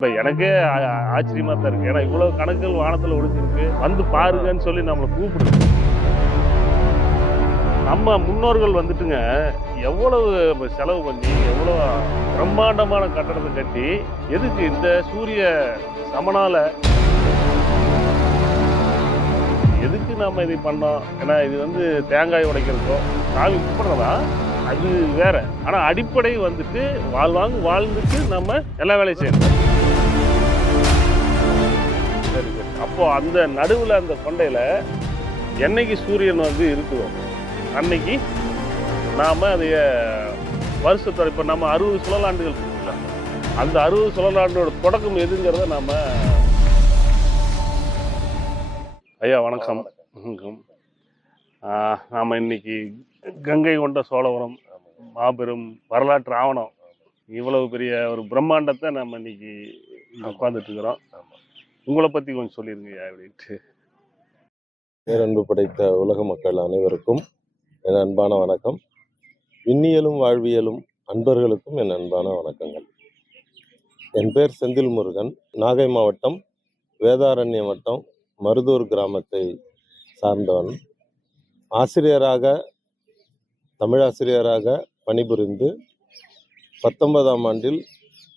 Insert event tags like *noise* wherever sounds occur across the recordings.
இப்போ எனக்கே ஆ- ஆச்சரியமா தான் இருக்கு. ஏன்னா இவ்வளவு கணக்குகள் வானத்தில் ஒழிச்சிருக்கு வந்து பாருங்கன்னு சொல்லி நம்மளை கூப்பிடுது. நம்ம முன்னோர்கள் வந்துட்டுங்க எவ்வளவு செலவு பண்ணி எவ்வளவு பிரம்மாண்டமான கட்டடத்தை கட்டி எதுக்கு இந்த சூரிய சமனால எதுக்கு நம்ம இதை பண்ணோம்? ஏன்னா இது வந்து தேங்காய் உடைக்கிறதோ சாமி கும்பிட்றதா? அது வேற. ஆனா அடிப்படை வந்துட்டு வாழ்வாங்க வாழ்ந்துட்டு நம்ம எல்லா வேலையும் செய்யணும். சரி அப்போ அந்த நடுவில் அந்த கொண்டையில் என்னைக்கு சூரியன் வந்து இருக்குதோ அன்னைக்கு நாம் அதைய வருஷத்தோட இப்போ நம்ம அறுபது சுழலாண்டுகள் இருக்குல்ல அந்த அறுபது சுழலாண்டோட தொடக்கம் எதுங்கிறத நாம் ஐயா வணக்கம். வணக்கம். இன்னைக்கு கங்கை கொண்ட சோழபுரம் மாபெரும் வரலாற்று ஆவணம் இவ்வளவு பெரிய ஒரு பிரம்மாண்டத்தை நம்ம இன்னைக்கு உட்காந்துட்டு இருக்கிறோம். உங்களை பத்தி கொஞ்சம் சொல்லிருங்க அப்படின்ட்டு. பேரன்பு படைத்த உலக மக்கள் அனைவருக்கும் என் அன்பான வணக்கம். விண்ணியலும் வாழ்வியலும் அன்பர்களுக்கும் என் அன்பான வணக்கங்கள். என் பேர் செந்தில் முருகன். நாகை மாவட்டம் வேதாரண்யம் வட்டம் மருதூர் கிராமத்தை சார்ந்தவன். ஆசிரியராக தமிழாசிரியராக பணிபுரிந்து பத்தொன்பதாம் ஆண்டில்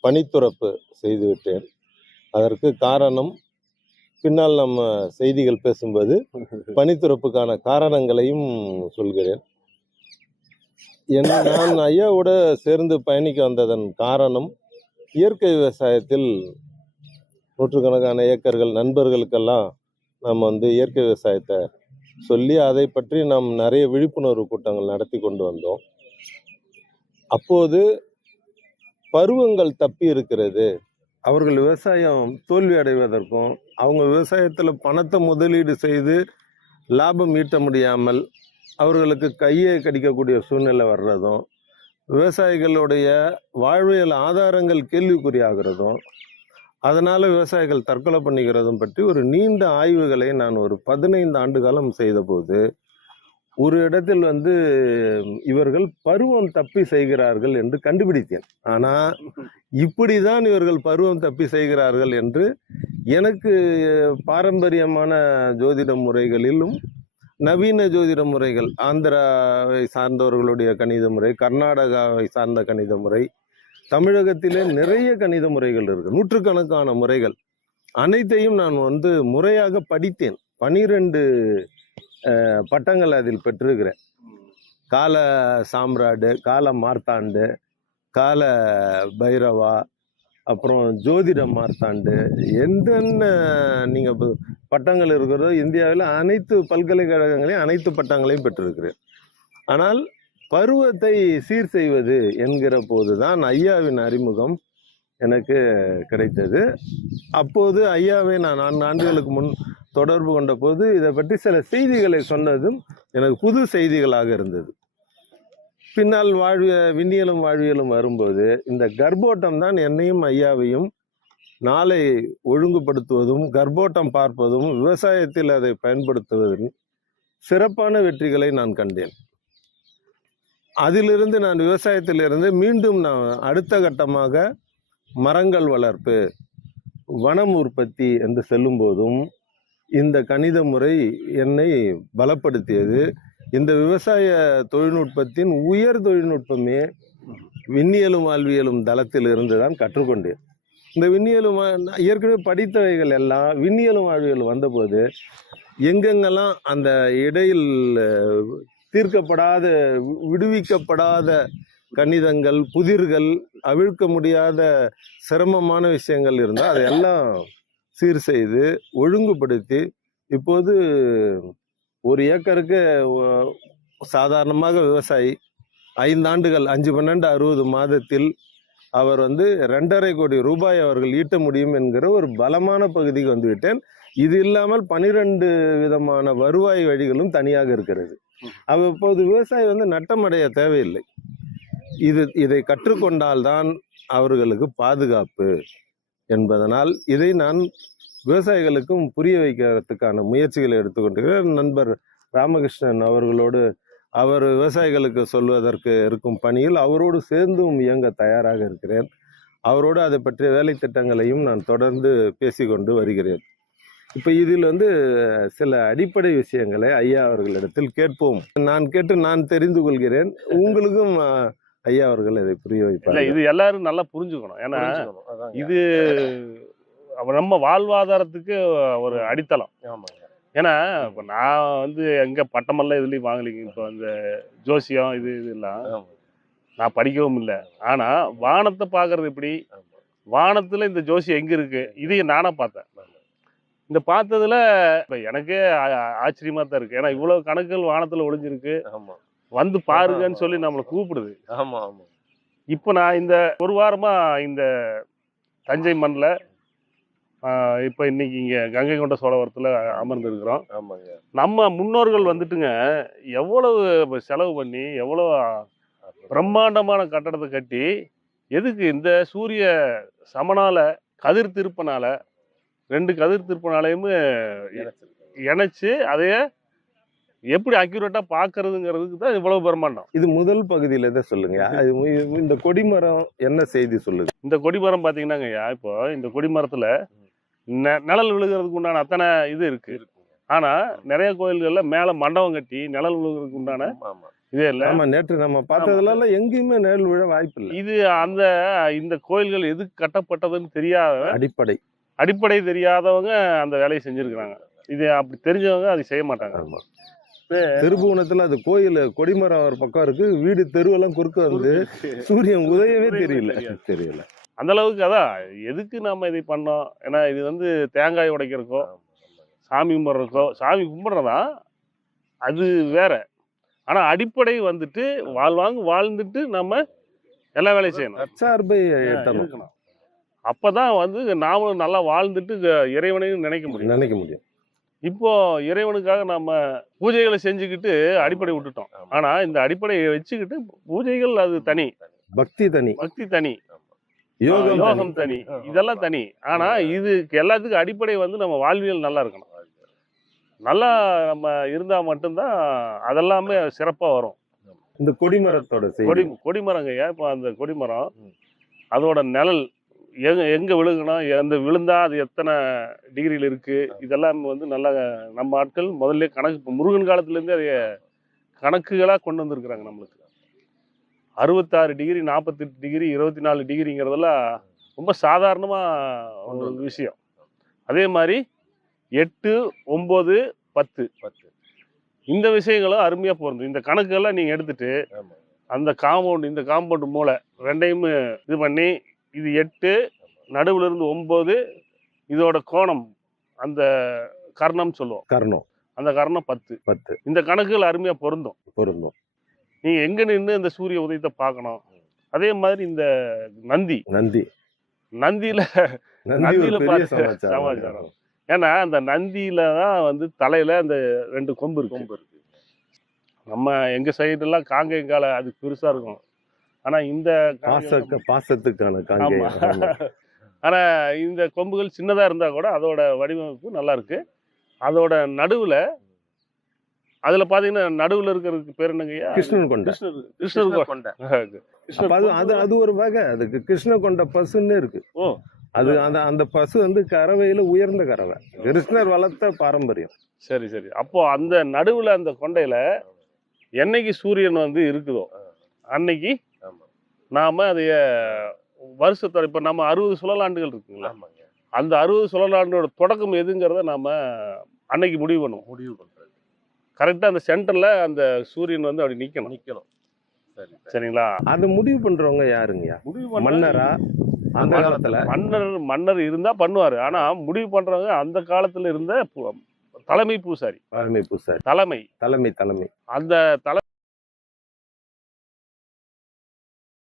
பணித்துறப்பு செய்துவிட்டேன். அதற்கு காரணம் பின்னால் நம்ம செய்திகள் பேசும்போது *laughs* பணித்துறப்புக்கான காரணங்களையும் சொல்கிறேன். என் நான் ஐயாவோட சேர்ந்து பயணிக்க வந்ததன் காரணம் இயற்கை விவசாயத்தில் நூற்றுக்கணக்கான ஏக்கர்கள் நண்பர்களுக்கெல்லாம் நம்ம வந்து இயற்கை விவசாயத்தை சொல்லி அதை பற்றி நாம் நிறைய விழிப்புணர்வு கூட்டங்கள் நடத்தி கொண்டு வந்தோம். அப்போது பருவங்கள் தப்பி இருக்கிறது. அவர்கள் விவசாயம் தோல்வி அடைவதற்கும் அவங்க விவசாயத்தில் பணத்தை முதலீடு செய்து லாபம் ஈட்ட முடியாமல் அவர்களுக்கு கையை கடிக்கக்கூடிய சூழ்நிலை வர்றதும் விவசாயிகளுடைய வாழ்வியல் ஆதாரங்கள் கேள்விக்குறியாகிறதும் அதனால் விவசாயிகள் தற்கொலை பண்ணிக்கிறதும் பற்றி ஒரு நீண்ட ஆய்வுகளை நான் ஒரு பதினைந்து ஆண்டு காலம் செய்தபோது ஒரு இடத்தில் வந்து இவர்கள் பருவம் தப்பி செய்கிறார்கள் என்று கண்டுபிடித்தேன். ஆனால் இப்படி தான் இவர்கள் பருவம் தப்பி செய்கிறார்கள் என்று எனக்கு பாரம்பரியமான ஜோதிட முறைகளிலும் நவீன ஜோதிட முறைகள் ஆந்திராவை சார்ந்தவர்களுடைய கணித முறை கர்நாடகாவை சார்ந்த கணித முறை தமிழகத்திலே நிறைய கணித முறைகள் இருக்குது நூற்றுக்கணக்கான முறைகள். அனைத்தையும் நான் வந்து முறையாக படித்தேன். பனிரெண்டு பட்டங்கள் அதில் பெற்றிருக்கிறேன். கால சாம்ராடு கால மார்த்தாண்டு கால பைரவா அப்புறம் ஜோதிட மார்த்தாண்டு எந்தென்ன நீங்கள் பட்டங்கள் இருக்கிறதோ இந்தியாவில் அனைத்து பல்கலைக்கழகங்களையும் அனைத்து பட்டங்களையும் பெற்றிருக்கிறேன். ஆனால் பருவத்தை சீர் செய்வது என்கிற போது தான் ஐயாவின் அறிமுகம் எனக்கு கிடைத்தது. அப்போது ஐயாவை நான் நான்கு ஆண்டுகளுக்கு முன் தொடர்பு கொண்ட போது இதை பற்றி சில செய்திகளை சொன்னதும் எனக்கு புது செய்திகளாக இருந்தது. பின்னால் வாழ்விய விண்ணியலும் வாழ்வியலும் வரும்போது இந்த கர்ப்போட்டம் தான் என்னையும் ஐயாவையும் நாளை ஒழுங்குபடுத்துவதும் கர்ப்போட்டம் பார்ப்பதும் விவசாயத்தில் அதை பயன்படுத்துவதும் சிறப்பான வெற்றிகளை நான் கண்டேன். அதிலிருந்து நான் விவசாயத்திலிருந்து மீண்டும் நான் அடுத்த கட்டமாக மரங்கள் வளர்ப்பு வனம் உற்பத்தி என்று செல்லும்போதும் இந்த கணித முறை என்னை பலப்படுத்தியது. இந்த விவசாய தொழில்நுட்பத்தின் உயர் தொழில்நுட்பமே விண்ணியலும் வாழ்வியலும் தளத்தில் இருந்து தான் கற்றுக்கொண்டேன். இந்த விண்ணியலும் ஏற்கனவே படித்தவைகள் எல்லாம் விண்ணியலும் வாழ்வியலும் வந்தபோது எங்கெங்கெல்லாம் அந்த இடையில் தீர்க்கப்படாத விடுவிக்கப்படாத கணிதங்கள் புதிர்கள் அவிழ்க்க முடியாத சிரமமான விஷயங்கள் இருந்தால் அதையெல்லாம் சீர் செய்து ஒழுங்குபடுத்தி இப்போது ஒரு ஏக்கருக்கு சாதாரணமாக விவசாயி ஐந்தாண்டுகள் அஞ்சு பன்னெண்டு அறுபது மாதத்தில் அவர் வந்து ரெண்டரை கோடி ரூபாய் அவர்கள் ஈட்ட முடியும் என்கிற ஒரு பலமான பகுதிக்கு வந்துவிட்டேன். இது இல்லாமல் பனிரெண்டு விதமான வருவாய் வழிகளும் தனியாக இருக்கிறது. அவ இப்போது விவசாயி வந்து நட்டமடைய தேவையில்லை. இது இதை கற்றுக்கொண்டால்தான் அவர்களுக்கு பாதுகாப்பு. என்பதனால் இதை நான் விவசாயிகளுக்கும் புரிய வைக்கிறதுக்கான முயற்சிகளை எடுத்துக்கொண்டிருக்கிறேன். நண்பர் ராமகிருஷ்ணன் அவர்களோடு அவர் விவசாயிகளுக்கு சொல்வதற்கு இருக்கும் பணியில் அவரோடு சேர்ந்தும் இயங்க தயாராக இருக்கிறேன். அவரோடு அதை பற்றிய வேலை திட்டங்களையும் நான் தொடர்ந்து பேசிக்கொண்டு வருகிறேன். இப்போ இதில் வந்து சில அடிப்படை விஷயங்களை ஐயா அவர்களிடத்தில் கேட்போம். நான் கேட்டு நான் தெரிந்து கொள்கிறேன். உங்களுக்கும் ஐயா அவர்கள் இதை புரிய இல்ல வைப்பார் இது எல்லாரும் நல்லா புரிஞ்சுக்கணும். ஏன்னா. இது நம்ம வாழ்வாதாரத்துக்கு ஒரு அடித்தளம். ஆமாங்க. ஏன்னா இப்போ நான் வந்து எங்க பட்டமெல்லாம் இதுலயும் வாங்கலைங்க. இப்போ அந்த ஜோசியம் இது இதெல்லாம். நான் படிக்கவும் இல்லை. ஆனா வானத்தை பார்க்கறது எப்படி. வானத்துல இந்த ஜோசியம் எங்க இருக்கு? இதையும் நானா பார்த்தேன். இந்த பார்த்ததுல இப்ப எனக்கே ஆ- ஆச்சரியமா தான் இருக்கு. ஏன்னா இவ்வளவு கணக்குகள் வானத்துல ஒளிஞ்சிருக்கு. ஆமா. வந்து பாருங்கன்னு சொல்லி நம்மளை கூப்பிடுது ஆமா, ஆமா. இப்போ நான் இந்த ஒரு வாரமா இந்த தஞ்சை மண்ணில் இப்போ இன்னைக்கு இங்கே கங்கை கொண்ட சோழவரத்தில் அமர்ந்திருக்கிறோம் ஆமாங்க. நம்ம முன்னோர்கள் வந்துட்டுங்க எவ்வளவு செலவு பண்ணி எவ்வளோ பிரம்மாண்டமான கட்டடத்தை கட்டி எதுக்கு இந்த சூரிய சமனால கதிர் திருப்பனால ரெண்டு கதிர் திருப்பனாலையும். இணைச்சு அதைய எப்படி அக்யூரேட்டாக பார்க்கறதுங்கிறதுக்கு தான் இவ்வளவு பிரம்மாண்டம். இது முதல் பகுதியில தான் சொல்லுங்க. இந்த கொடிமரம் என்ன செய்தி சொல்லுது? இந்த கொடிமரம் பார்த்தீங்கன்னாங்கய்யா இப்போ இந்த கொடிமரத்தில் நெ நிழல் விழுகிறதுக்கு உண்டான அத்தனை இது இருக்கு. ஆனா நிறைய கோயில்கள்ல மேல மண்டபம் கட்டி நிழல் விழுகிறதுக்கு உண்டான ஆமா. இதே இல்லை? ஆமா நேற்று நம்ம பார்த்ததுல எங்கேயுமே நேரில் விழ வாய்ப்பு இல்லை இது அந்த இந்த கோயில்கள் எதுக்கு கட்டப்பட்டதுன்னு தெரியாத அடிப்படை. அடிப்படை தெரியாதவங்க அந்த வேலையை செஞ்சிருக்கிறாங்க. இது அப்படி தெரிஞ்சவங்க அதை செய்ய மாட்டாங்க. ஆமா திருப்புவனத்துல அது கோயில் கொடிமரம் ஒரு பக்கம் இருக்கு வீடு தெருவெல்லாம் குறுக்க வந்து சூரியன் உதயமே தெரியல. தெரியல. அந்த அளவுக்கு அதான் எதுக்கு நம்ம இதை பண்ணோம்? ஏன்னா இது வந்து தேங்காய் உடைக்கிறக்கோ. சாமி கும்பிட்றக்கோ சாமி கும்பிட்றதா அது வேற. ஆனா அடிப்படை வந்துட்டு வாழ்வாங்க வாழ்ந்துட்டு நம்ம எல்லா வேலையும் செய்யணும். எட்டணும் இருக்கணும். அப்பதான் வந்து நாமளும் நல்லா வாழ்ந்துட்டு இறைவனையும் நினைக்க முடியும். நினைக்க முடியும். இப்போ இறைவனுக்காக நம்ம பூஜைகளை செஞ்சுக்கிட்டு அடிப்படை விட்டுட்டோம். ஆனா இந்த அடிப்படையை வச்சுக்கிட்டு பூஜைகள் அது தனி. பக்தி தனி. பக்தி தனி. யோகம் யோகம் தனி. இதெல்லாம் தனி. ஆனா இதுக்கு எல்லாத்துக்கும் அடிப்படை வந்து நம்ம வாழ்வியல் நல்லா இருக்கணும். நல்லா நம்ம இருந்தா மட்டும்தான் அதெல்லாமே சிறப்பா வரும். இந்த கொடிமரத்தோட கொடி கொடிமரங்கய்யா இப்போ அந்த கொடிமரம். அதோட நிழல் எங்க எங்க விழுகணும் எந்த விழுந்தா அது எத்தனை டிகிரியில் இருக்கு? இதெல்லாம் வந்து நல்லா நம்ம ஆட்கள் முதல்ல கணக்கு இப்போ முருகன் காலத்துலேருந்தே அதை கணக்குகளாக கொண்டு வந்திருக்கிறாங்க நம்மளுக்கு. அறுபத்தாறு டிகிரி நாற்பத்தெட்டு டிகிரி இருபத்தி நாலு டிகிரிங்கிறதெல்லாம் ரொம்ப சாதாரணமாக ஒரு விஷயம். அதே மாதிரி எட்டு ஒம்பது பத்து. பத்து. இந்த விஷயங்களும் அருமையாக பொருந்தும். இந்த கணக்கெல்லாம் நீங்கள் எடுத்துட்டு. அந்த காம்பவுண்ட் இந்த காம்பவுண்ட் மூளை ரெண்டையும் இது பண்ணி இது எட்டு நடுவுல இருந்து ஒம்பது இதோட கோணம் அந்த கர்ணம் சொல்லுவோம். கர்ணம். அந்த கர்ணம் பத்து. பத்து. இந்த கணக்குகள் அருமையா பொருந்தும். பொருந்தும். நீங்க எங்க நின்று இந்த சூரிய உதயத்தை பார்க்கணும்? அதே மாதிரி இந்த நந்தி. நந்தி. நந்தியில நந்தி நந்தியில பார்த்து சமாச்சாரம். ஏன்னா அந்த நந்தியில தான் வந்து தலையில அந்த ரெண்டு கொம்பு இருக்கு. கொம்பு இருக்கு. நம்ம எங்க சைடுலாம் காங்கேய கால அது பெருசா இருக்கும். ஆனா இந்த பாசத்துக்கான. ஆனா இந்த கொம்புகள் சின்னதா இருந்தா கூட அதோட வடிவமைப்பு நல்லா இருக்கு. அதோட நடுவுல அதுல பாத்தீங்கன்னா நடுவுல இருக்கிறதுக்கு பேர் என்னங்கய்யா கிருஷ்ணன் கொண்ட. கிருஷ்ணர் கிருஷ்ணர் கிருஷ்ண கொண்டை. அது அது ஒரு வகை. அதுக்கு கிருஷ்ண கொண்ட பசுன்னு இருக்கு. ஓ. அது அந்த அந்த பசு வந்து கறவையில உயர்ந்த கறவை. கிருஷ்ணர் வளர்த்த பாரம்பரியம். சரி சரி. அப்போ அந்த நடுவுல அந்த கொண்டையில என்னைக்கு சூரியன் வந்து இருக்குதோ அன்னைக்கு. நாம அதைய வருஷத்தோட இப்ப நம்ம அறுபது சுழலாண்டுகள் இருக்குங்களா. அந்த அறுபது சுழலாண்டோட தொடக்கம் எதுங்கிறத நாம அன்னைக்கு முடிவு பண்ணுவோம். முடிவு பண்றது. கரெக்டா அந்த சென்டர்ல அந்த சூரியன் வந்து அப்படி. சரி, சரி. சரிங்களா? அதை முடிவு பண்றவங்க யாருங்கய்யா? முடிவு மன்னரா? அந்த காலத்துல? மன்னர் மன்னர் இருந்தா பண்ணுவாரு. ஆனா முடிவு பண்றவங்க அந்த காலத்துல இருந்த பு- தலைமை பூசாரி. தலைமை பூசாரி. தலைமை. தலைமை தலைமை. அந்த தலைமை